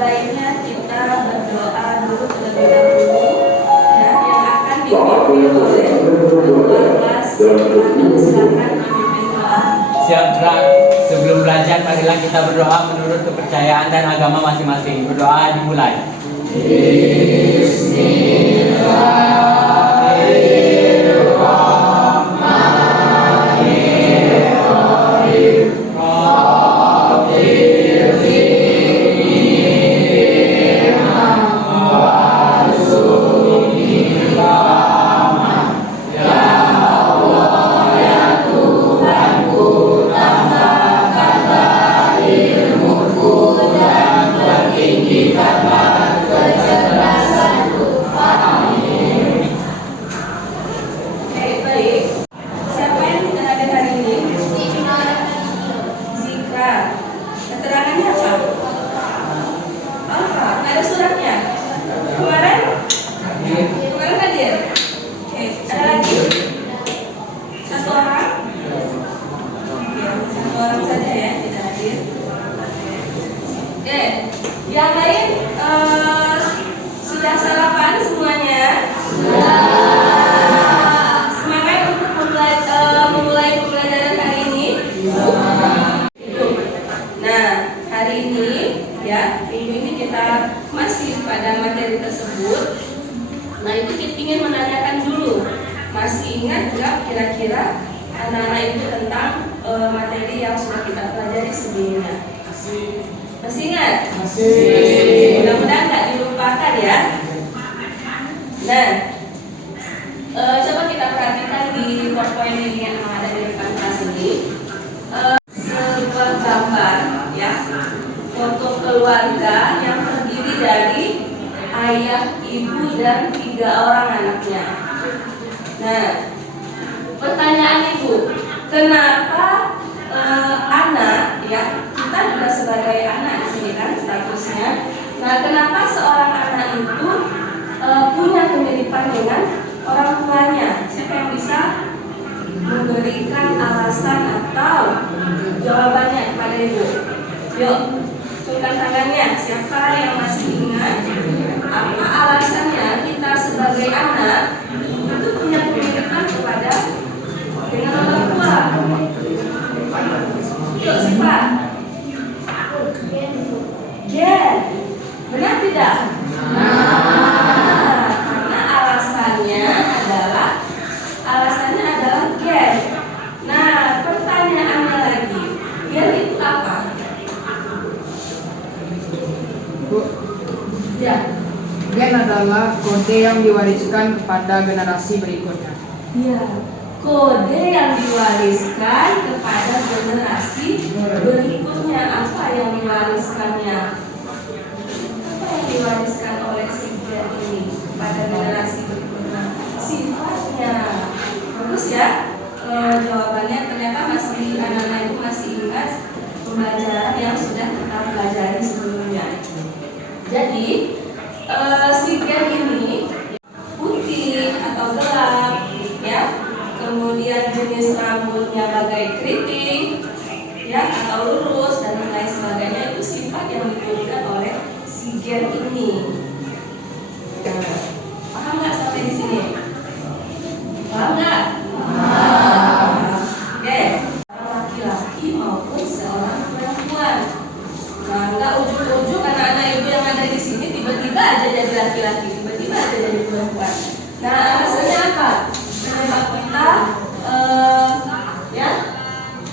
baiknya kita berdoa dulu terlebih dahulu ya, yang akan dipimpin oleh ketua kelas. Silakan memimpin doa. Siap, Kak. Sebelum belajar, marilah kita berdoa menurut kepercayaan dan agama masing-masing. Berdoa dimulai. Yang lain sudah sarapan semuanya? Semangat untuk memulai pembelajaran hari ini? Nah, hari ini ya, minggu ini kita masih pada materi tersebut. Nah, itu kita ingin menanyakan dulu, masih ingat nggak kira-kira anak-anak itu tentang materi yang sudah kita pelajari sebelumnya? Masih ingat? Masih. Mudah-mudahan nggak dilupakan ya. Nah, coba kita perhatikan di PowerPoint ini yang ada di depan kelas ini. Sebuah gambar ya, foto keluarga yang terdiri dari ayah, ibu, dan 3 orang anaknya. Nah, pertanyaan ibu, kenapa anak ya, kita juga sebagai anak di sini kan statusnya. Nah, kenapa seorang anak itu punya kemiripan dengan orang tuanya? Siapa yang bisa memberikan alasan atau jawabannya kepada ibu? Yuk, tunjukkan tangannya. Siapa yang masih ingat apa alasannya kita sebagai anak itu punya kemiripan kepada dengan orang tua? Yuk, siapa? Gen, benar tidak? Nah, karena alasannya adalah gen. Nah, pertanyaannya lagi, gen itu apa? Bu, Ya. gen adalah kode yang diwariskan kepada generasi berikutnya. Ya, kode yang diwariskan kepada generasi berikutnya. Apa yang diwariskannya? Apa yang diwariskan oleh si gen ini kepada generasi berikutnya? Sifatnya. Bagus ya. Jawabannya ternyata masih anak-anak itu masih ingat pembelajaran yang sudah kita pelajari sebelumnya. Jadi si gen ini putih atau gelap ya, kemudian jenis rambutnya bagai keriting ya, atau lurus dan lain sebagainya, itu sifat yang ditunjukkan oleh si gen ini. Nah, paham nggak sampai di sini? Paham nggak? Oke, laki-laki maupun seorang perempuan. Nah, nggak ujuk-ujuk anak-anak ibu yang ada di sini tiba-tiba aja jadi laki-laki, tiba-tiba aja jadi perempuan. Nah, alasannya apa? Karena kita ya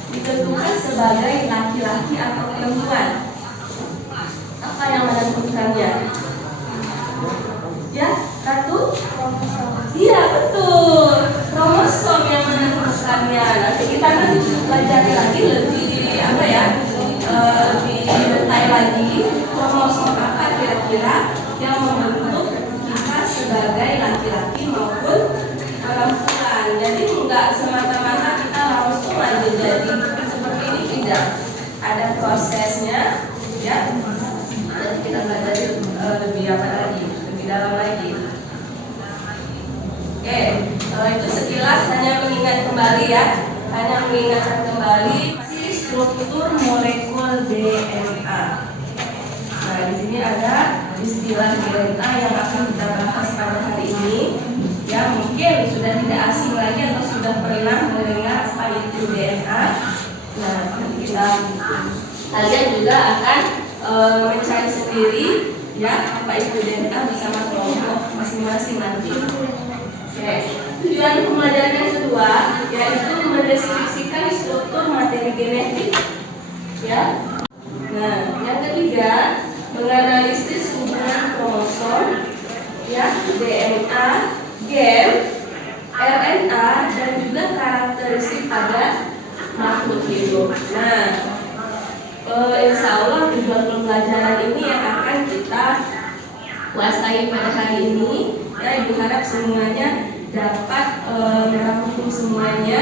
ditentukan sebagai laki-laki atau perempuan. Apa yang menentukannya? Ya, Ratu? Iya, betul. Kromosom yang menentukannya. Nanti kita pelajari lagi lebih apa ya? Lebih detail lagi, kromosom apa kira-kira yang membentuk kita sebagai laki-laki maupun perempuan. Jadi enggak semata-mata kita langsung aja jadi seperti ini, tidak. Ada prosesnya ya. Nanti kita pelajari lebih apa lagi, lebih dalam lagi. Oke, itu sekilas hanya mengingat kembali ya, hanya mengingatkan kembali struktur molekul DNA. Nah, di sini ada istilah DNA yang akan kita bahas pada hari ini. Ya, mungkin sudah tidak asing lagi atau sudah pernah mendengar apa itu DNA. Nah, nanti kalian juga akan mencari sendiri ya apa itu DNA bersama kelompok masing-masing nanti. Oke. Tujuan pembelajaran yang kedua yaitu mendeskripsikan struktur materi genetik. Ya. Nah, yang ketiga menganalisis hubungan kromosom, ya, DNA, gen, RNA dan juga karakteristik pada makhluk hidup. Nah, insya Allah tujuan pembelajaran ini yang akan kita kuasai pada hari ini. Ya, Ibu harap semuanya dapat merangkum semuanya,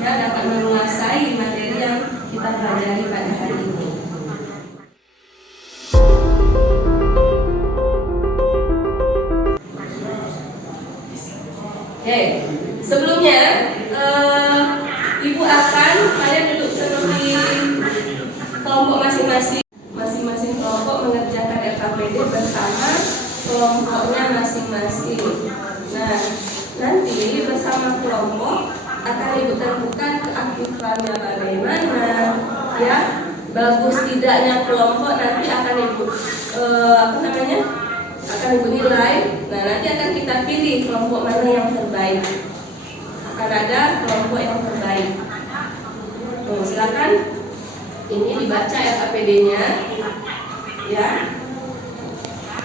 ya, dapat menguasai materi yang kita pelajari pada hari ini. Oke, sebelumnya Ibu akan kalian duduk seperti kelompok masing-masing kelompok mengerjakan LKPD bersama kelompoknya masing-masing. Nah, nanti bersama kelompok akan Ibu tentukan keaktifannya bagaimana, ya, bagus tidaknya kelompok nanti akan Ibu akan Ibu nilai. Nah, nanti akan kita pilih kelompok mana yang terbaik. Akan ada kelompok yang terbaik. Silakan ini dibaca LKPD-nya, ya.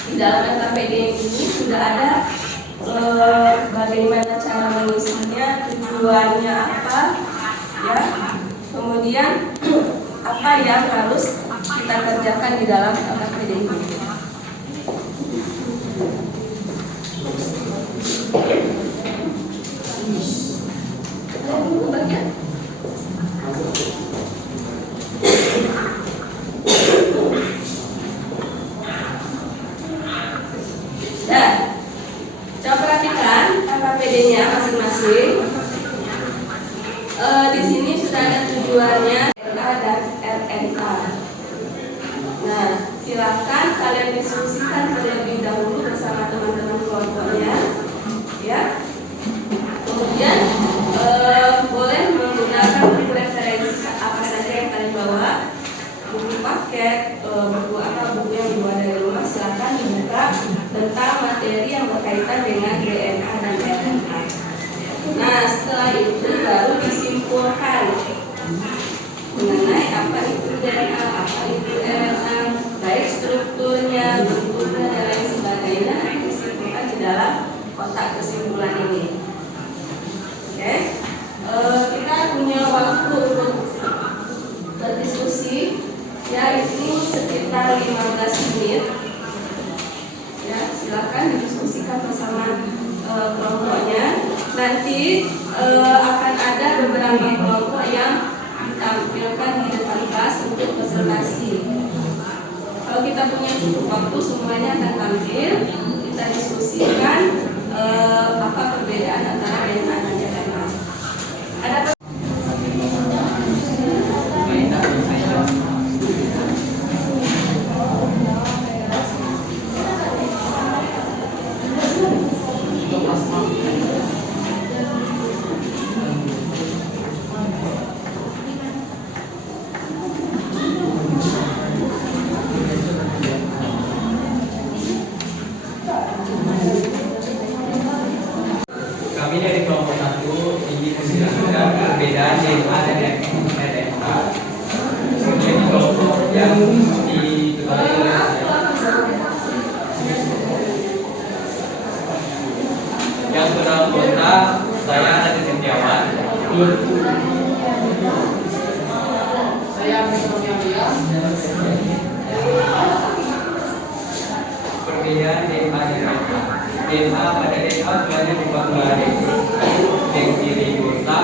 Di dalam LKPD ini sudah ada bagaimana cara mengisinya, tujuannya apa, ya. Kemudian apa yang harus kita kerjakan di dalam LKPD ini. Nah, coba perhatikan KKPD-nya masing-masing. Di sini sudah ada tujuannya RNA dan RNA. Nah, silakan kalian diskusikan terlebih dahulu bersama teman-teman kelompoknya, ya. Kemudian boleh menggunakan buku referensi apa saja yang kalian bawa, buku paket, buku yang dibawa dari rumah, silakan dibuka tentang materi yang berkaitan dengan DNA dan RNA. Nah, setelah itu baru disimpulkan mengenai apa itu DNA, apa itu RNA, baik strukturnya, bentuknya dan lain sebagainya, disimpulkan di dalam kotak kesimpulan ini. Oke, kita punya waktu untuk berdiskusi, yaitu sekitar 15 menit. Ya, silakan didiskusikan bersama kelompoknya. Nanti akan ada beberapa kelompok yang ditampilkan di depan kelas untuk presentasi. Kalau kita punya cukup waktu, semuanya akan tampil. Kita diskusikan apa perbedaan antara DNA dan RNA. Ada Kami dari kelompok 1 ingin menjelaskan perbedaan DNA dan RNA. Kemudian kelompok yang diketuai oleh yang beranggota saya Radit Setiawan. Saya Antonio Lia. Perbedaan DNA dan RNA. DNA pada DNA gulanya dibangun deoksiribosa,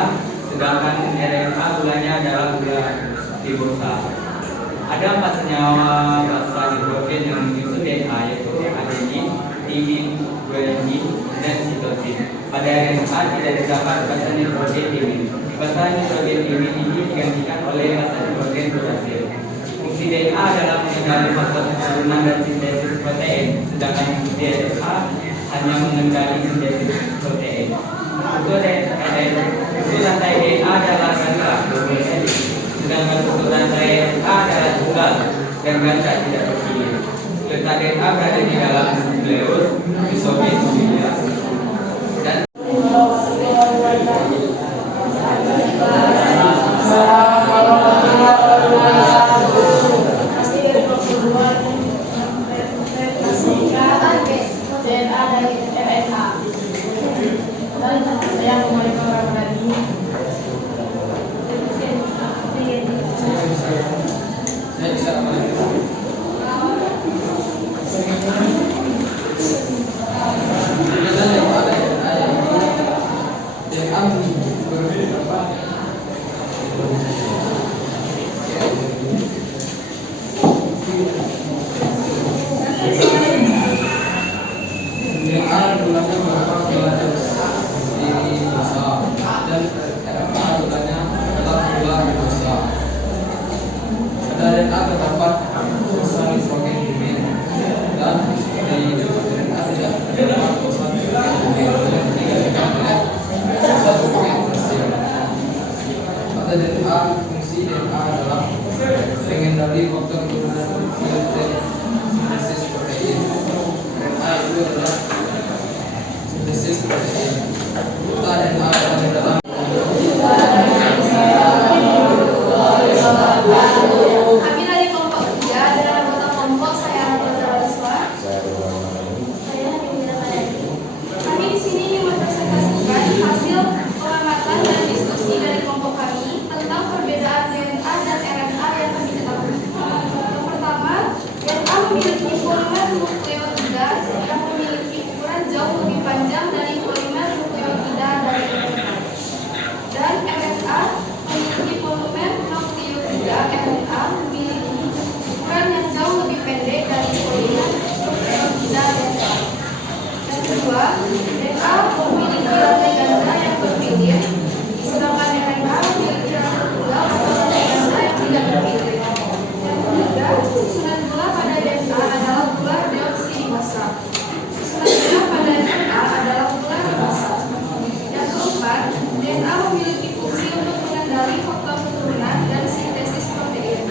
sedangkan RNA gulanya adalah gula ribosa. Ada 4 senyawa basa hidrogen yang menyusun DNA, yaitu adenin, timin, guanin, dan sitosin. Pada RNA tidak terdapat basa hidrogen timin. Basa hidrogen timin ini digantikan oleh basa hidrogen uracil. Fungsi fungsi DNA adalah mengendali faktor keturunan dan sintesis protein, sedangkan DNA hanya mengendali sintesis protein. Struktur rantai DNA adalah ganda double helix, sedangkan struktur rantai RNA adalah tunggal dan ganda tidak terpilih. Letak DNA berada di dalam nukleus, isomeria, dan fungsi DNA adalah mengendali faktor keturunan sintesis protein. RNA itu adalah sintesis protein. Letak DNA adalah di dalam Kami dari kelompok 3 adalah anggota kelompok saya Rosa. Saya Nindya Mayani. Kami di sini ingin mempresentasikan hasil pengamatan dan diskusi dari kelompok kami tentang perbedaan DNA dan RNA yang kami ketahui. Yang pertama, DNA memiliki polimer nukleotida yang memiliki ukuran jauh lebih panjang dari polimer nukleotida dari RNA. Dan RNA memiliki polimer nukleotida RNA memiliki ukuran yang jauh lebih pendek dari polimer nukleotida RNA. Yang kedua, DNA memiliki rantai ganda yang berpinggir, sedangkan RNA memiliki rantai tunggal atau rantai ganda yang tidak berpinggir. Yang ketiga, susunan gula pada DNA adalah gula deoksiribasa. Susunan gula pada RNA adalah gula ribasa. Yang keempat, DNA memiliki fungsi untuk mengendali faktor keturunan dan sintesis protein.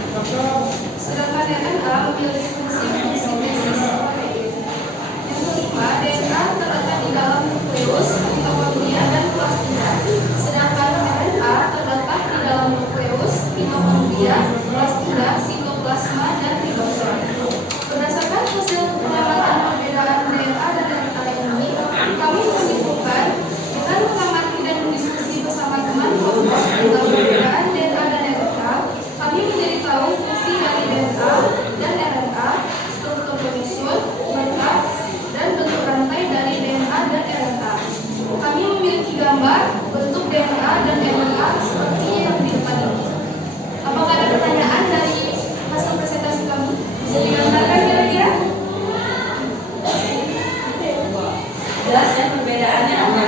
Sedangkan RNA memiliki fungsi untuk sintesis protein. Yang kelima, DNA terletak di dalam nukleus, mitokondria, dan plazmida. Sedangkan RNA terletak di dalam nukleus, mitokondria, plazmida, sitoplasma, dan ribosom. Berdasarkan hasil pengamatan perbedaan DNA dan RNA ini, kami menyimpulkan dengan mengamati dan berdiskusi bersama teman kelompok tentang perbedaan DNA dan RNA, kami menjadi tahu fungsi dari DNA dan RNA, struktur penyusun, lengkap, dan bentuk rantai dari DNA dan RNA. Kami memiliki gambar bentuk DNA dan RNA seperti yang di depan ini. Apakah ada pertanyaan dari hasil presentasi kami? Bisa digambarkan kira-kira? jelas ya perbedaannya apa?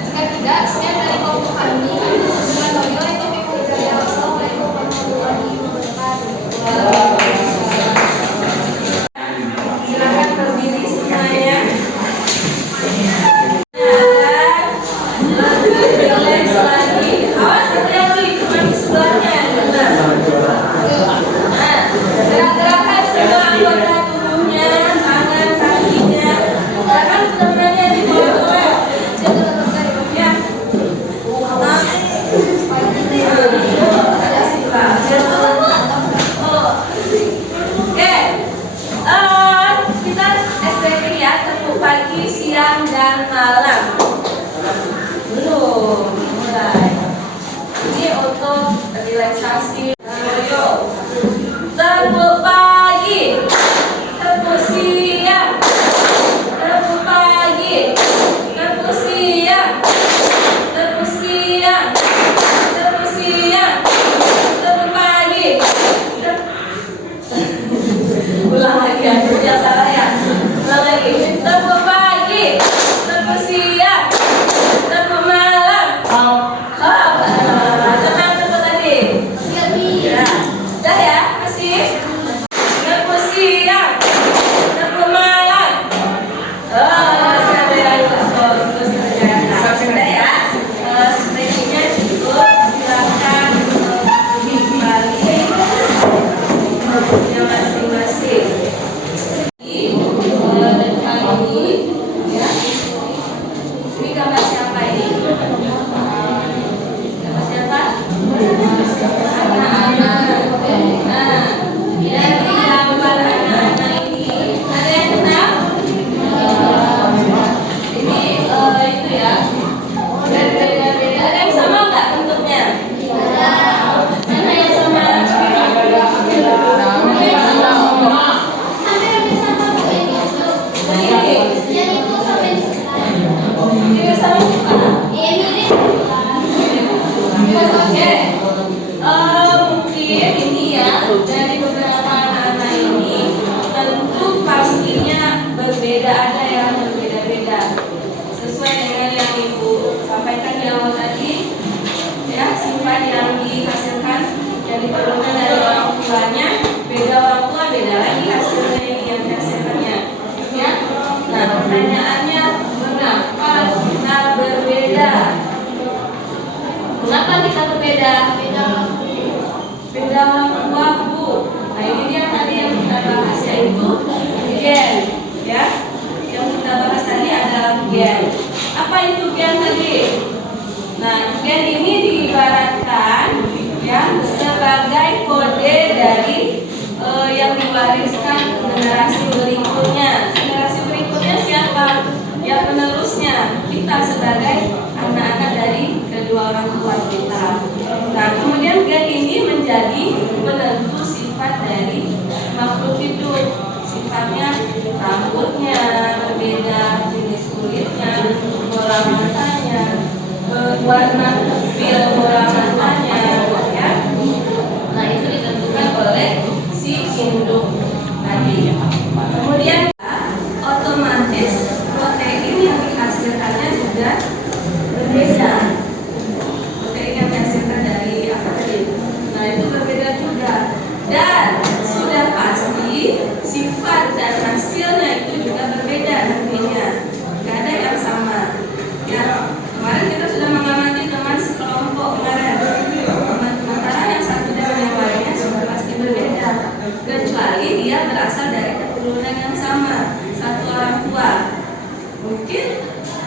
Jika tidak, sekian dari kelompok kami. Wabillahi taufiq wal hidayah. Wassalamualaikum warahmatullahi wabarakatuh. Silakan berdiri semuanya. Relax lagi. Awas hati-hati, cuma di sebelahnya. Nah, gerak-gerakan semua anggota tubuhnya, tangan, kakinya. Gerakan benar-benarnya di bawah-bawah. Ya. Oke. Kita SPP ya, tepuk pagi, siang, dan malam. Belum mulai. Ini untuk relaksasi. Ayo. Tepuk pagi, tepuk siang, tepuk pagi, tepuk siang, tepuk siang, tepuk siang, tepuk pagi. Ulang lagi ya, yang salah ya. Ulang lagi. Tepuk pagi, tepuk siang, tepuk malam. Tenang tepuk tadi. Siap nih. masing-masing. Di depan ini, ya. Ini gambar siapa ini? Gambar siapa? Anak-anak. Nah, dari gambar anak-anak ini ada yang kenal? Ini itu ya. Beda-beda. Ada yang sama nggak bentuknya? Mana yang sama? Mungkin ini ya, dari beberapa anak-anak ini tentu pastinya berbeda, ada yang berbeda-beda sesuai dengan yang ibu sampaikan di awal tadi ya. Sifat yang dihasilkan yang diturunkan dari orang tuanya beda, orang tua beda lagi hasilnya yang dihasilkannya ya. Nah, pertanyaannya mengapa kita berbeda? Mengapa kita berbeda? Beda orang tua, Bu. Nah, ini dia tadi yang kita bahas, yaitu gen ya. Yang kita bahas tadi adalah gen. Apa itu gen tadi? Nah, gen ini diibaratkan ya sebagai kode dari yang diwariskan generasi berikutnya. Generasi berikutnya siapa? Yang penerusnya kita sebagai anak-anak dari kedua orang tua kita. Nah, kemudian gen ini menjadi penentu sifat dari makhluk hidup. Sifatnya rambutnya berbeda, jenis kulitnya, bola matanya, warna pupil bola matanya ya. Nah, itu ditentukan oleh si induk tadi. Kemudian otomatis protein yang dihasilkannya juga berbeda. Protein yang dihasilkan dari apa tadi? Nah, itu berbeda juga. Dan sudah pasti sifat dan hasilnya itu juga berbeda nantinya. Gak ada yang sama. Ya, kemarin kita sudah mengamati teman sekelompok kemarin. Sementara yang satu dengan yang lainnya sudah pasti berbeda. Kecuali dia berasal dari keturunan yang sama, satu orang tua. Mungkin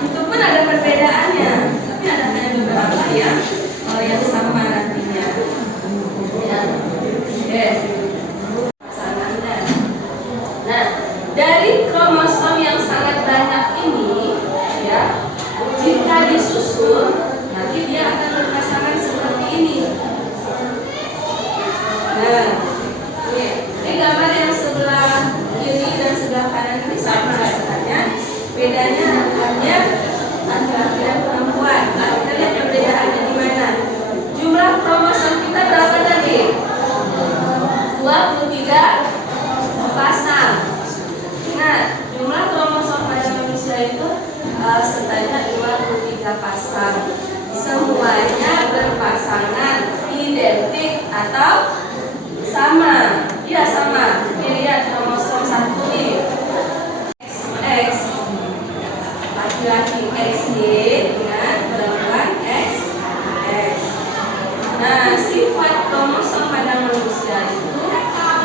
itu pun ada perbedaannya, tapi ada hanya beberapa yang sama nantinya. Ya. Nah, dari kromosom yang sangat banyak ini, ya, jika disusun, nanti dia akan berpasangan seperti ini. Nah, ini gambar yang sebelah kiri dan sebelah kanan ini sama rasanya. Bedanya hanya laki-laki dan perempuan. Nah, kita lihat perbedaannya di mana. Jumlah kromosom kita berapa tadi? 23 pasang. Nah, jumlah kromosom pada manusia itu sebanyak 23 pasang. Semuanya berpasangan, identik atau sama? Iya, sama. Ini lihat kromosom 1 nih. XX laki-laki XY dengan perempuan XX. Nah, sifat kromosom pada manusia itu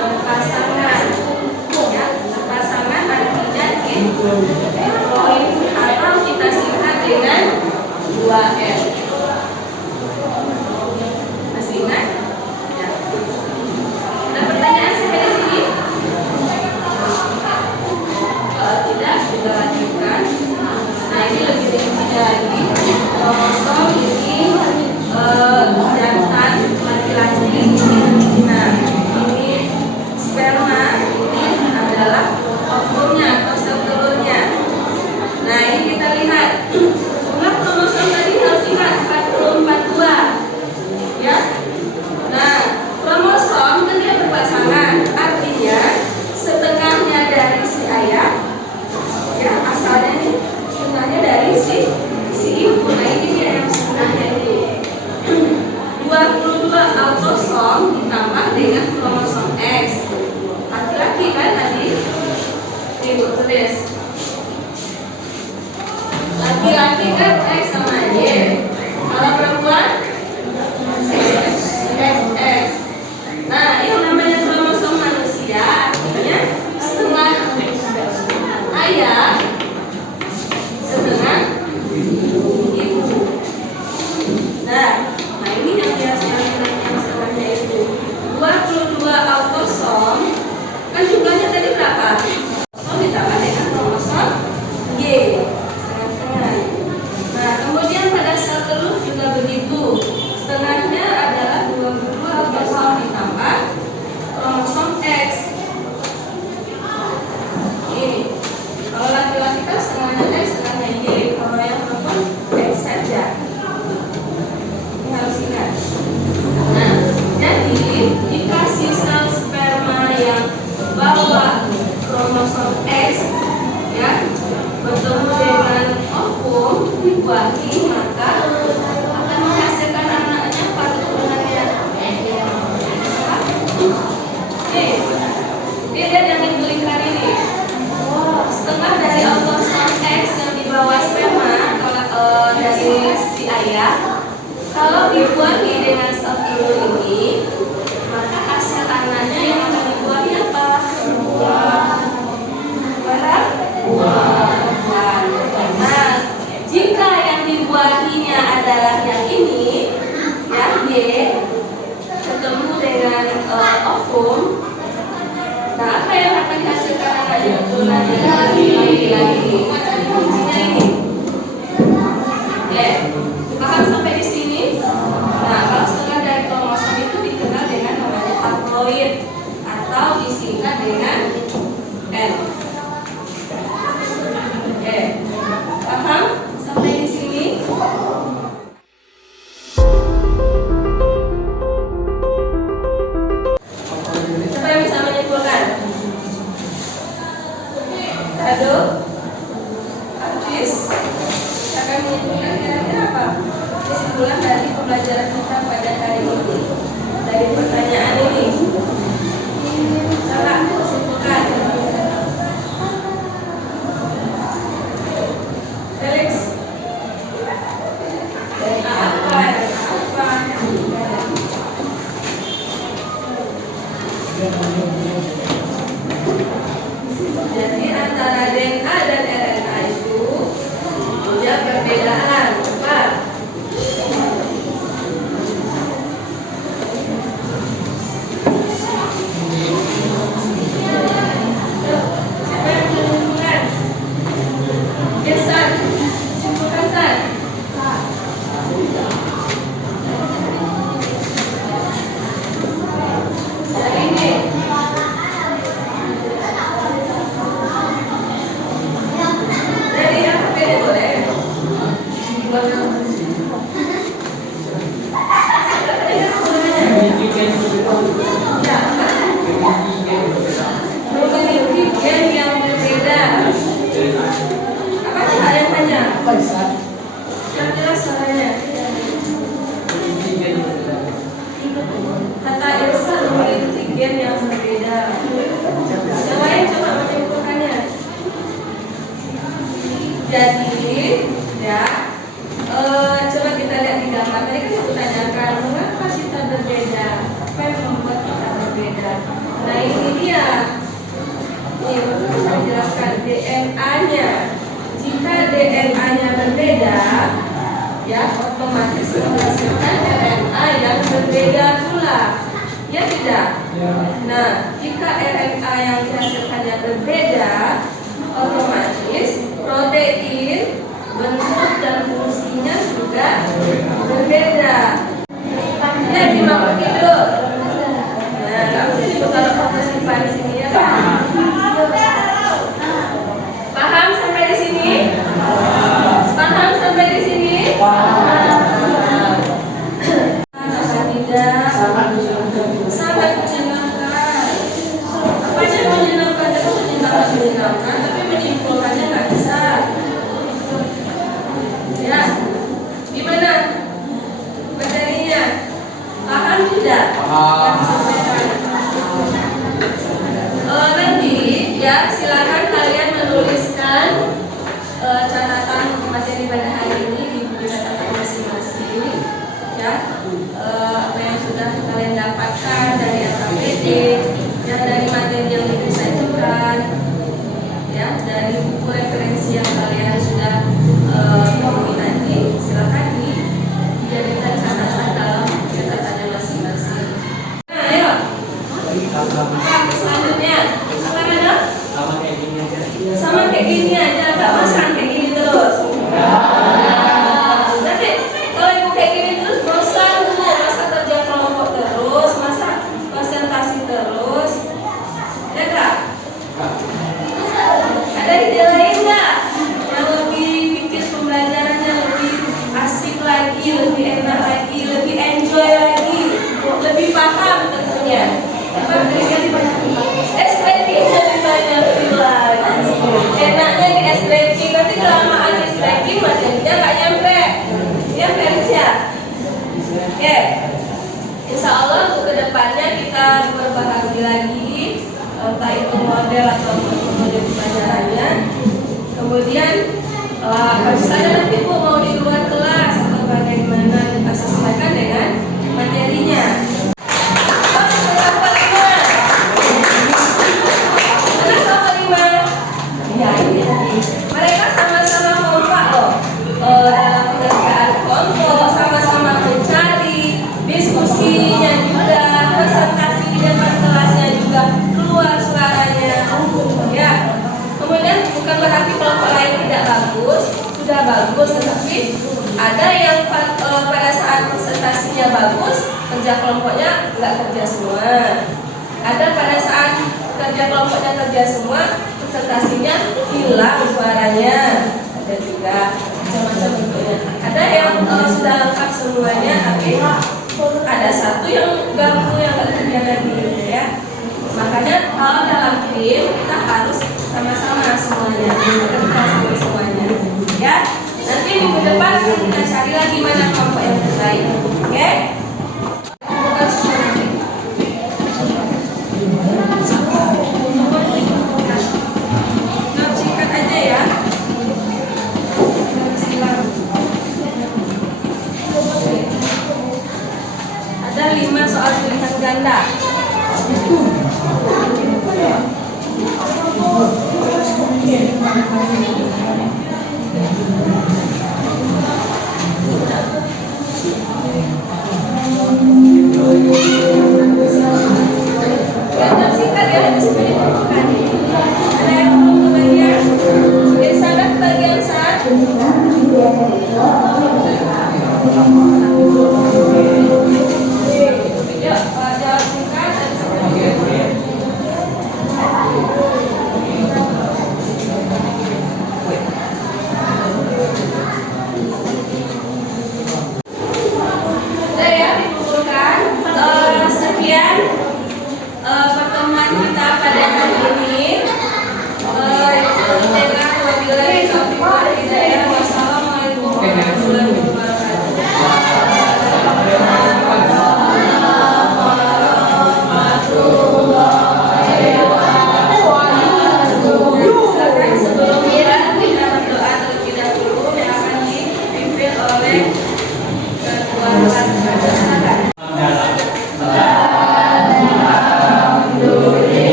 berpasangan, ya, berpasangan artinya diploid atau kita singkat dengan 2N. Masih ingat? Ya. Ada pertanyaan sampai di sini? Tidak, kita lanjutkan. Nah, ini lebih rincinya lagi. Kromosom ini jantan laki-laki. Nah, ini sperma, ini adalah ovumnya atau sel telurnya. Nah, ini kita lihat jumlah kromosom tadi harus ingat 442 ya. Nah, kromosom kan dia berpasangan, artinya setengahnya dari si ayah ya, asalnya ini setengahnya dari si ibu. Nah, ini dia yang setengahnya ini 22 autosom ditambah dengan kromosom X. Laki-laki kan tadi? Ibu tulis. Laki-laki kan X sama Y. Kalau perempuan XX. Nah, yang namanya kromosom manusia artinya bahwa kromosom X ya bertemu dengan ovum dibuahi, maka akan menghasilkan anaknya apa keturunannya? Nih, lihat yang dibelikan ini. Setengah dari kromosom X yang dibawa sperma dari si ayah, kalau dibuahi dengan sel telur ini, maka hasil anaknya yang akan dibuahi apa? Buah. Nah, jika yang dibuahinya adalah yang ini, ya Y, ketemu dengan ovum, nah apa yang akan dihasilkan anaknya keturunannya? Lagi-lagi. Ingat tadi kuncinya ini. Ya, paham sampai di sini? Nah, kalau setengah dari kromosom itu dikenal dengan namanya haploid atau disingkat dengan N. Oke, paham sampai di sini? Siapa yang bisa menyimpulkan? Aduh, Artis akan menyimpulkan kira-kira apa? Kesimpulan dari pembelajaran kita pada hari ini dari pertanyaan ini. Salah, simpulkan. Felix. Apa? Jadi antara DNA dan RNA itu punya perbedaan. Apa? Kata Ilsa memiliki gen yang berbeda. Yang lain coba menyimpulkannya. Jadi, ya, coba kita lihat di gambar. Tadi kan aku tanyakan, mengapa kita berbeda? Apa yang membuat kita berbeda? Nah, ini dia. Nih, saya jelaskan DNA-nya. Jika DNA-nya berbeda, ya otomatis menghasilkan RNA yang berbeda pula, ya tidak? Nah, jika RNA yang dihasilkannya berbeda, otomatis protein bentuk dan fungsinya juga berbeda. Ya, dimaksud tidur. Nah, kamu jadi kalau foto simpan di sini ya kan? Paham sampai di sini? Paham sampai di sini? Tidak. Sangat menyenangkan. Apanya menyenangkan? Tapi menyenangkan, tapi menyimpulkannya nggak bisa. Ya, gimana materinya? Paham tidak? Nanti ya silakan kalian menuliskan catatan materi pada hari ini di buku catatan masing-masing. Ya, apa yang sudah kalian dapatkan dari LKPD dan dari materi yang ibu sajikan, ya, dari buku referensi yang kalian sudah temui nanti, silakan dijadikan catatan dalam catatannya masing-masing. Nah, ayo. Selanjutnya, apa ada? model atau model pelajarannya. Kemudian misalnya nanti Bu mau di luar kelas atau bagaimana, kita sesuaikan dengan materinya. Ya, ini tadi. Mereka sama-sama kompak loh dalam pengerjaan kelompok, sama-sama mencari, diskusinya juga, presentasi di depan kelasnya juga keluar suaranya. Ya, kemudian bukan berarti kelompok lain tidak bagus, sudah bagus, tetapi ada yang pada saat presentasinya bagus, kerja kelompoknya nggak kerja semua. Ada pada saat kerja kelompoknya kerja semua, presentasinya hilang suaranya. Ada juga macam-macam bentuknya. Ada yang sudah lengkap semuanya, tapi ada satu yang ganggu yang nggak kerja lagi, ya. Makanya kalau dalam tim kita harus sama-sama semuanya, kita semuanya, ya. Nanti minggu depan kita cari lagi mana kelompok yang terbaik, oke? Bukan semua. Singkat aja ya. Ada 5 soal pilihan ganda. Ganda singkat ya, itu sebenarnya bukan. Ada yang belum kebagian? Sahabat bagian 1.